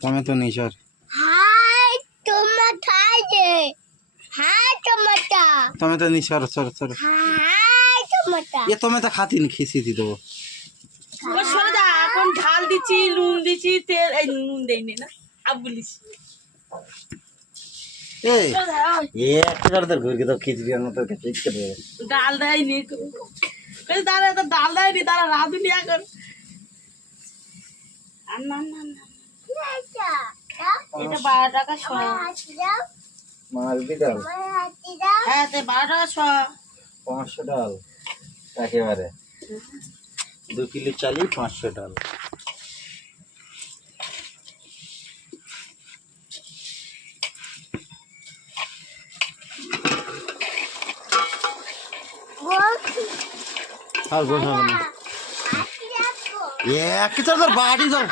Tomato নেই সর। High tomato tomato নেই সর সর সর। হাই টমেটো এ টমেটো খাতি নি খিচি দি দেবো। সরে যা, এখন ঢাল দিচ্ছি, নুন দিচ্ছি, তেল, এই নুন দেয়নি না আবুলিস। এই এ একটা করে তোর ঘুরকে তো খিচড়ির মতো ঠিক করে দেবে। ডাল দেয়নি, দাঁড়া তো ডাল দেয়নি, দাঁড়া রাঁধুনি এখন। আর না না না, এটা 12 টাকা শ। মালবি ডাল হ্যাঁ, 12 টাকা শ। 500 ডাল একেবারে 2 কিলো চালি 500 ডাল। আর গোছ হবে না। এক তোর বাড়ি যাও।